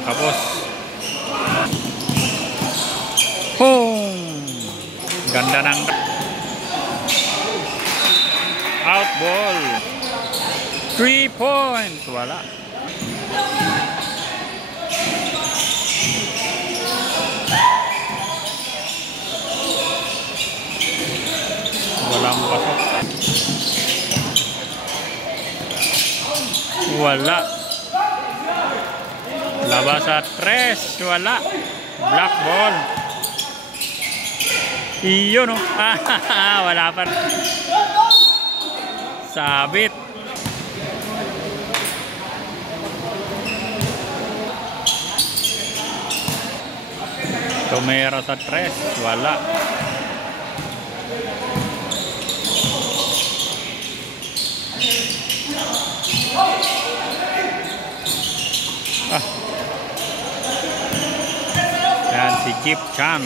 Kapos. Boom! Ganda ng out ball. 3 points. Wala. Walang pasok. Wala. Labas sa 3. Wala. Black ball. Iyon no. Wala pa. Sabit. Tumira sa 3. Wala. Yan si Jeep Chan.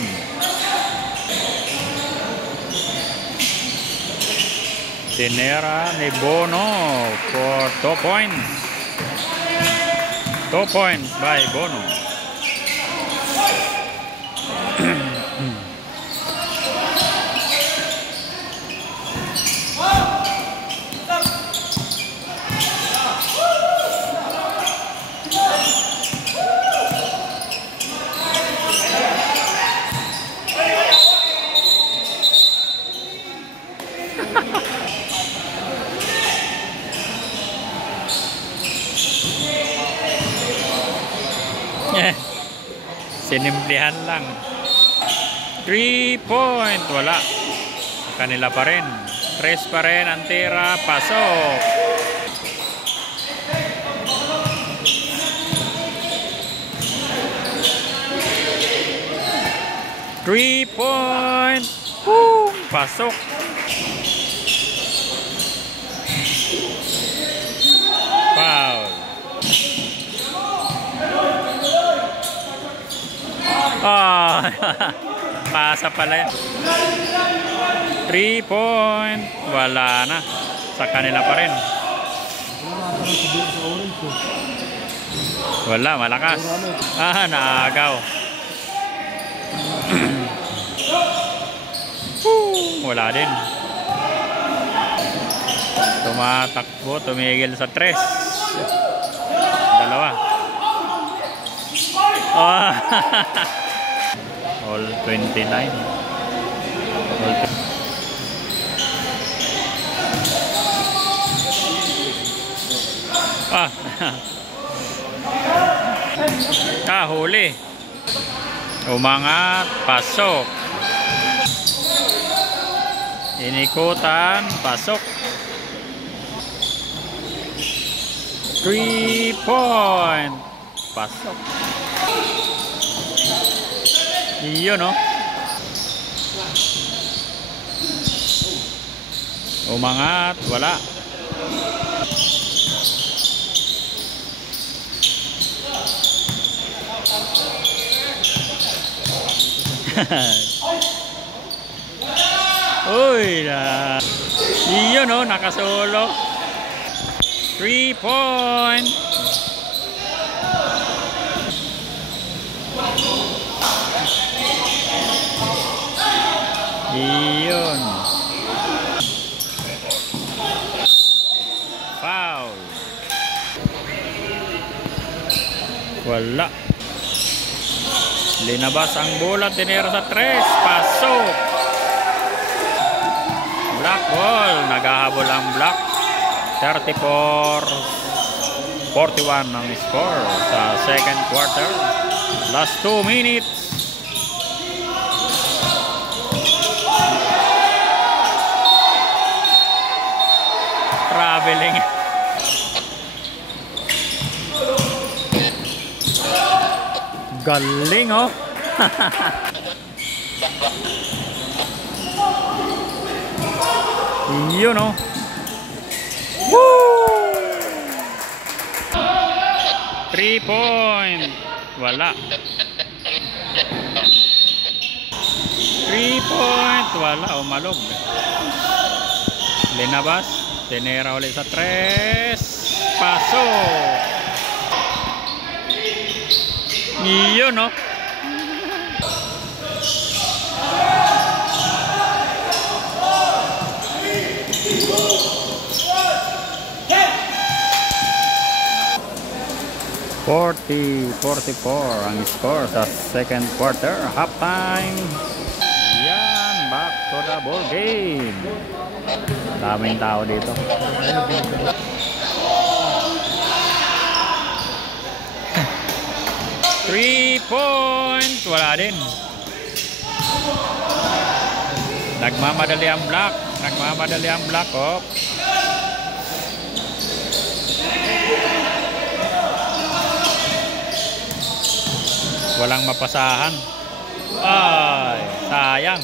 Tinera ni Bono for 2 points. 2 points by Bono. Sinimplihan lang. 3 point. Wala. Kanila pa rin. 3 pa rin ang tira. Pasok. Three point. Woo! Pasok. Foul. Pasa pala yan. 3 point. Wala na. Sa kanila pa rin. Wala, malakas. Naagaw. Wala din. Tumatakbo, tumigil sa 3. Dalawa. All 29. Huli. Umangat, pasok. Inikutan, pasok. 3 point. Pasok. Iyon no. Umangat, wala. Uy na. Iyon no, nakasolo. 3 point. Iyon. Foul. Wala. Linabas ang bola, tinira sa 3. Pasok. Black ball. Naghahabol ang black. 34-41 ang score sa second quarter. Last 2 minutes. Traveling. Galing oh. Yun oh. Woo! 3 point. Wala. 3 point. Wala. Umalog. Linabas. Tinera ulit sa 3. Pasok. Iyon, no? (40-44) ang score sa second quarter. Halftime. Yan, back to the ball game. Daming tao dito. 3-point. Wala din. Nagmamadali ang block. Nagmamadali ang block. Oh. Walang mapasahan. Ay, sayang.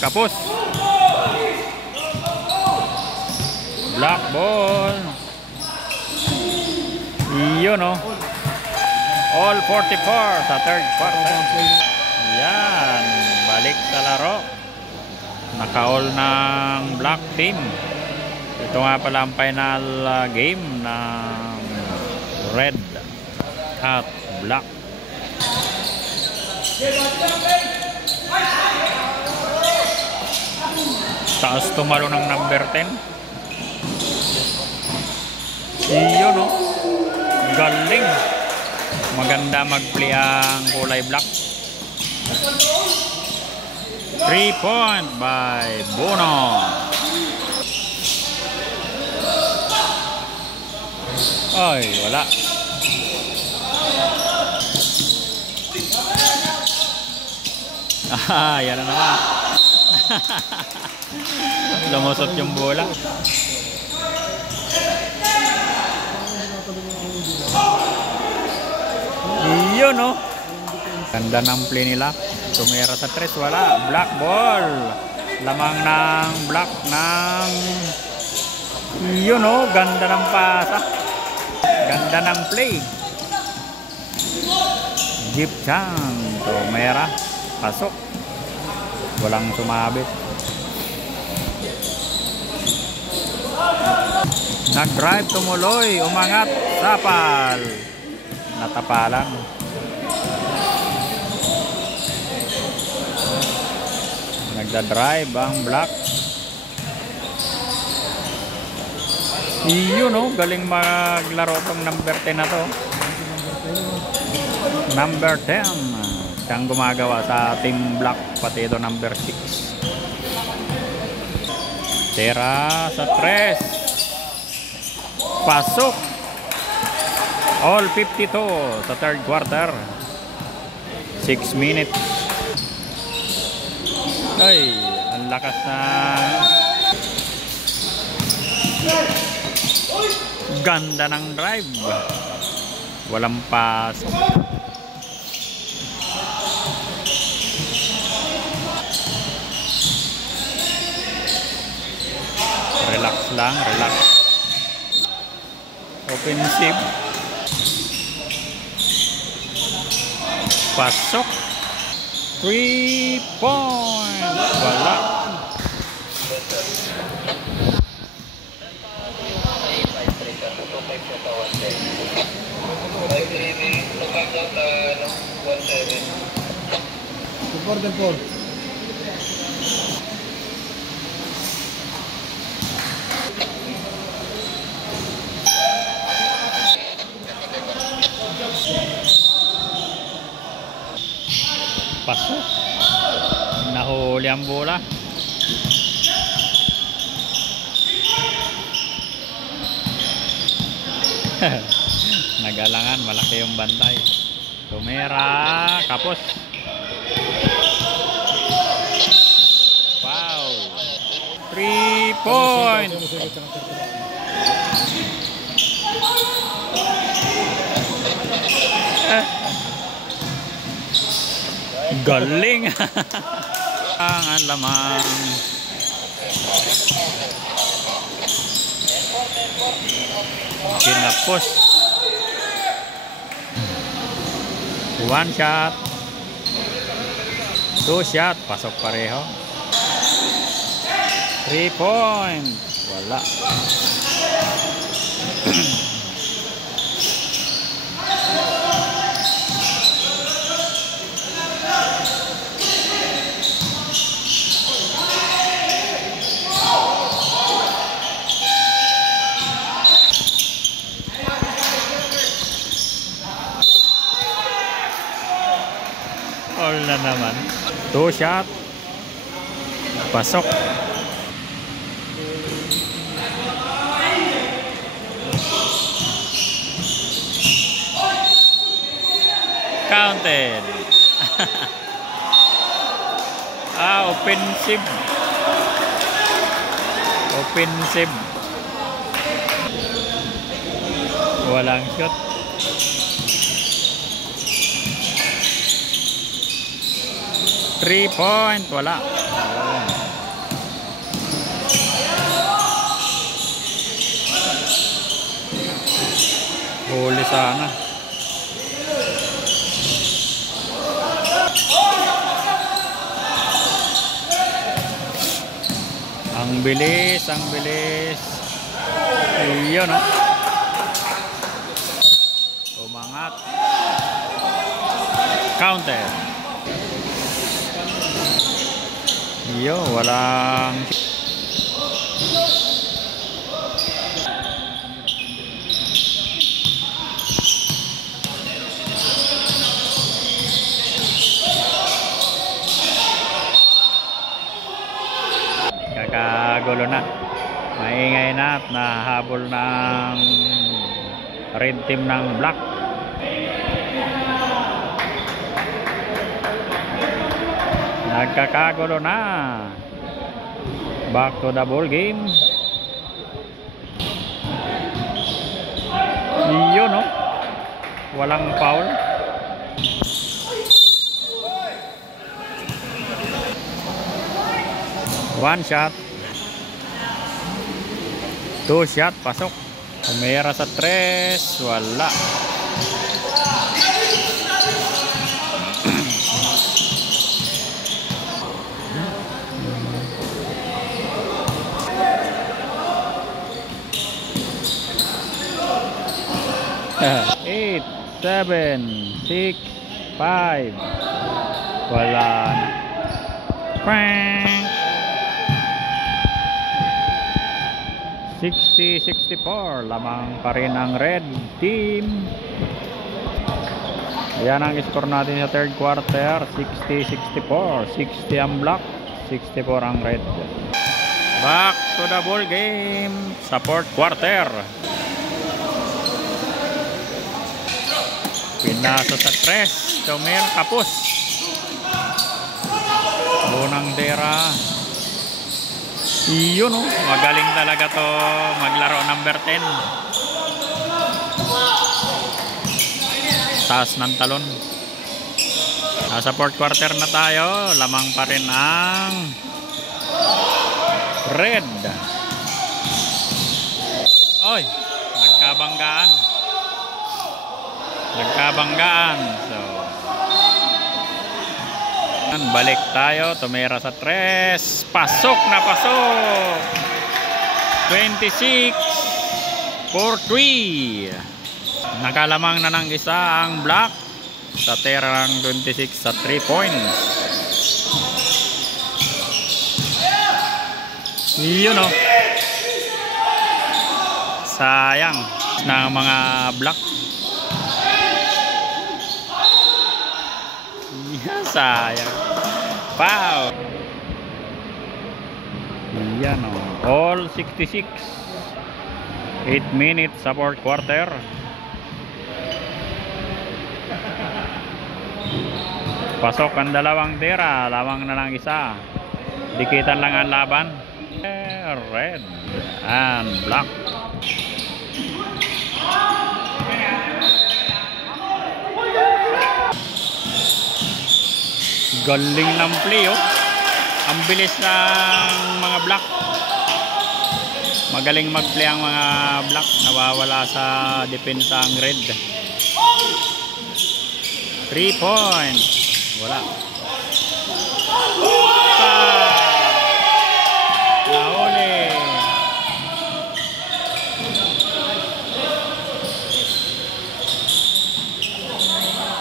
Kapos. Black ball. Iyon, no? All 44 sa third quarter. Yan. Balik sa laro. Naka-all ng black team. Ito nga pala ang final game ng red at black. Taas tumalo ng number 10. Iyon, no? Galing. Maganda mag-play ang kulay black. 3-point by Bono. Ay, wala. Ah, yan na naman. Lumusot yung bola. Iyon, no? Ganda ng play nila. Tumira sa tres, wala. Black ball. Lamang ng black ng... Iyon, no? Ganda ng pasa. Ganda ng play. Jeep Chang. Tumira. Pasok. Walang sumabit. Nag-drive, tumuloy, umangat, sapal. Natapalan. Nagda-drive ang black. Iyon, no? Galing maglaro tong number 10 na to. Number 10. Siyang gumagawa sa team black, pati ito number 6. Tira sa tres. Pasok. All 52 sa third quarter. 6 minutes. Ay, ang lakas na. Ganda ng drive. Walang pasok. Relax lang, relax. Offensive. Pasok. 3-point. Wala. Pasok. Nahuli ang bola. Nagalangan, malaki yung bantay. Tumira, kapos. Wow. 3-point. Galing. Ang lamang. Kinapos. One shot. Two shot. Pasok pareho. 3-point. Wala. na naman. 2 shot. Pasok. Counted. Offensive. Offensive. Walang shot. Three-point. Wala. Huli sana. Ang bilis, ang bilis. Iyon, no? Umangat. Counter. Iyo, walang kakagulo na. Maingay na at nahabol ng red team ng black. Nagkakagulo na. Back to the ball game. Iyon, no? Walang foul. One shot. 2 shot. Pasok. Tumira sa 3. Wala. Eight, 7, 6, 5. Wala na. Crank. 60-64. Lamang pa rin ang red team. Yan ang score natin sa third quarter. 60-64. 60 ang black, 64 ang red. Back to the ball game sa fourth quarter. Pinasa sa 3. Tumir kapos. Bunang dera. Iyon, no? Magaling talaga to maglaro number 10. Taas ng talon. Nasa fourth quarter na tayo. Lamang pa rin ang red. Oy, nagkabanggaan. So balik tayo. Tumira sa 3. Pasok na pasok. 26-43. Nakalamang na ng isa ang black sa terang 26 sa 3 points. Yun, no? Sayang ng mga black. Sayang. Wow. Yan, o. All 66. 8 minutes sa fourth quarter. Pasok ang dalawang tira. Lamang na lang isa. Dikitan lang ang laban. Red and black. Galing ng play, oh. Ang bilis ng mga black. Magaling mag-play ang mga black. Nawawala sa depensa ang red. 3 points. Wala. Nahuli.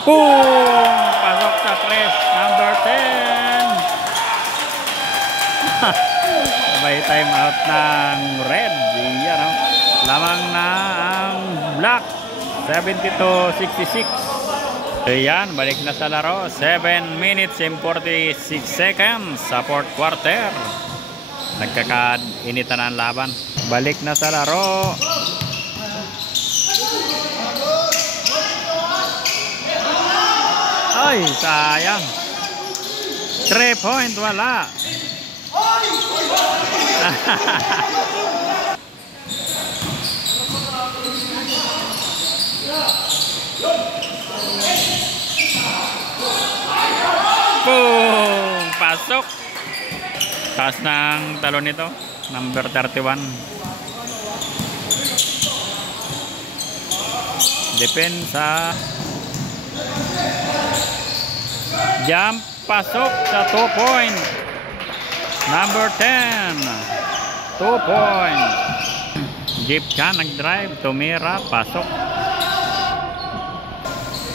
Boom! Pasok sa 3. Number 10. Sabay time out ng red. Yan, no? Lamang na ang black. 72-66. Ayan, balik na sa laro. 7 minutes and 46 seconds sa fourth quarter. Nagkakainitan ang laban. Balik na sa laro. Ay, sayang. 3-point, wala. Boom! Pasok. Taas ng talon nito. Number 31. Depensa. Jump. Pasok sa 2-point. Number 10. 2-point. Jeep Chan nag-drive. Tumira. Pasok.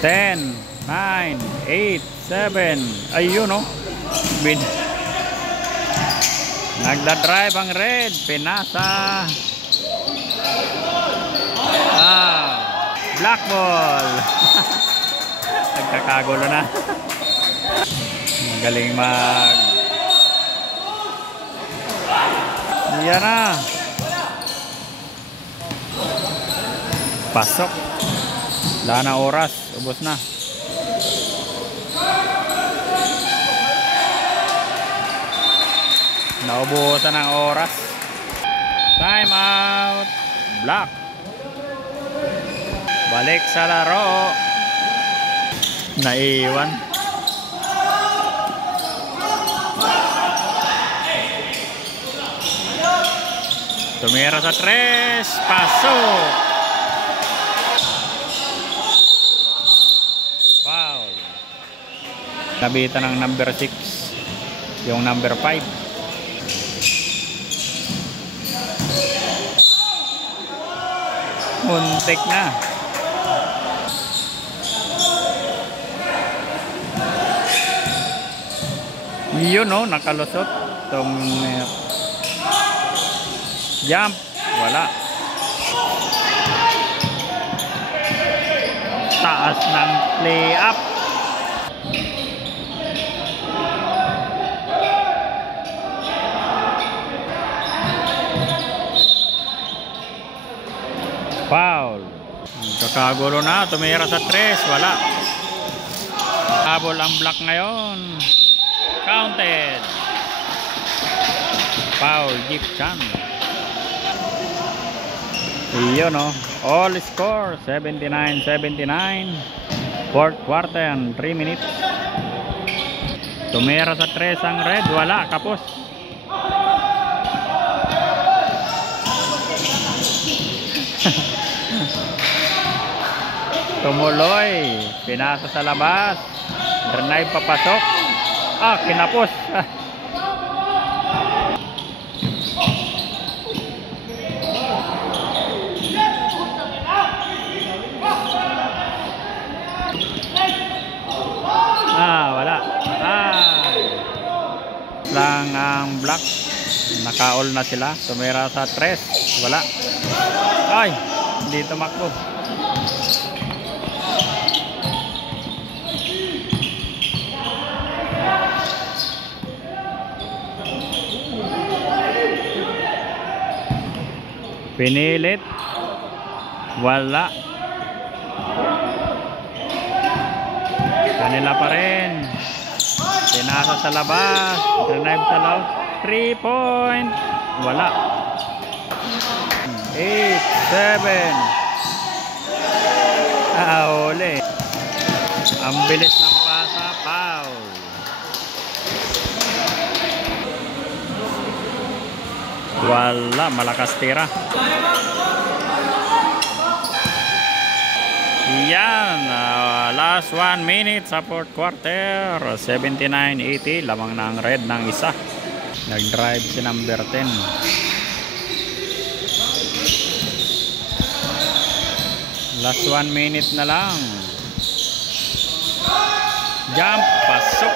10, 9, 8, 7. Ayun o. Nagda-drive ang red. Pinasa. Black ball. Nagkakagulo na. Galing mag. Yan na. Pasok. Wala na oras. Ubos na. Naubusan ang oras. Time out. Black. Balik sa laro. Naiwan. Tumira sa 3. Pasok. Foul. Nabitan ng number 6. Yung number 5. Muntik na. Yun o, nakalusot. Jump. Wala. Taas ng play up. Foul. Kakagulo na. Tumira sa 3. Wala. Habol ang block ngayon. Counted. Foul. Jeep Chan. Iyon o. All score 79-79. Fourth quarter and 3 minutes. Tumira sa 3 ang red. Wala. Kapos. Tumuloy. Pinasa sa labas. Drive papasok. Kinapos. Wala. Lang ang black. Naka-all na sila. Tumira sa 3. Wala. Ay, hindi tumakbo. Pinilit. Wala. Kanila pa rin. Pinasa sa labas. Drive sa loob. 3-point. Wala. 8, 7. Uli. Ang bilis ng pasa. Foul. Wala. Malakas tira. Yan, last 1 minute sa fourth quarter. 79-80, lamang na ang red ng isa. Nag-drive si number 10. Last 1 minute na lang. Jump, pasok.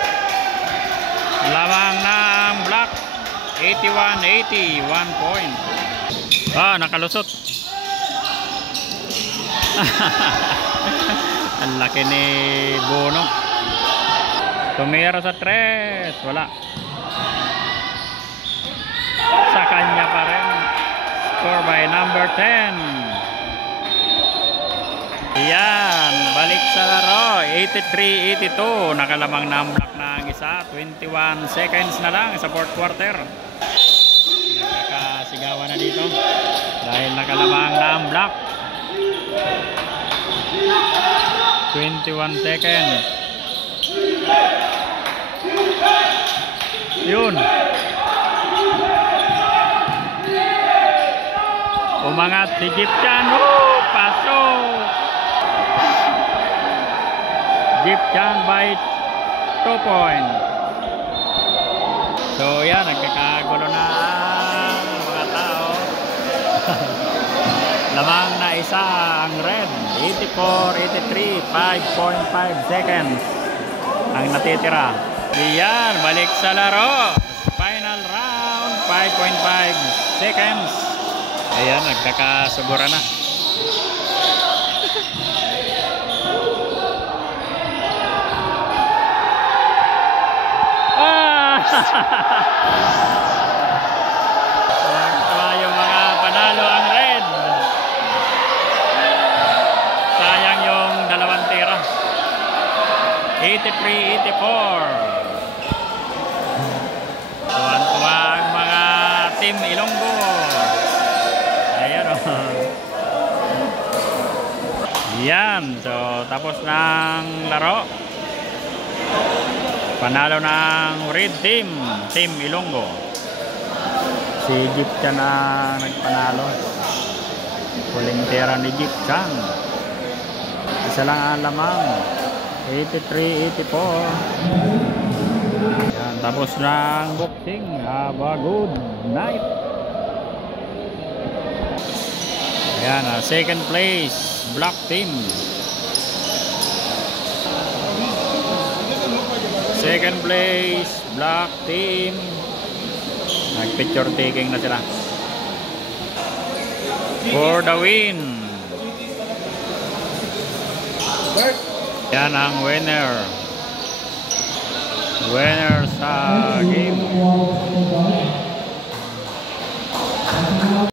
Lamang na ang block. 81-80, 1 point. Nakalusot. Ang laki ni Bono. Tumira sa 3. Wala. Sa kanya pa rin. Score by number 10. Yan. Balik sa laro. 83-82. Nakalamang na ang block na ang isa. 21 seconds na lang sa fourth quarter. Nagkakasigawan na dito. Dahil nakalamang na ang block. 21 seconds. Yun. Umangat si Gipchan. Pasok. Gipchan by 2 points. So yan, nagkakagulo na ang mga tao. Lamang na isa ang red. 84-83. 5.5 seconds ang natitira. Iyan, balik sa laro. Final round. 5.5 seconds. Ayan, nagkakasugura na. Tuwa yung mga panalo ang red. Sayang yung dalawang tira. 83-84. Tuwan-tuwa ang mga team Ilonggo. Ayan o. Yan. So tapos ng laro. Panalo ng red team. Team Ilonggo. Si Gipchan na nagpanalo. Huling tira ni Gipchan. Isa lang ang lamang. 83-84. Yan, tapos ng boxing. Have a good night. Ayan, second place black team. Second place black team. Nag picture taking na sila. For the win. Yan ang winner. Winner sa game.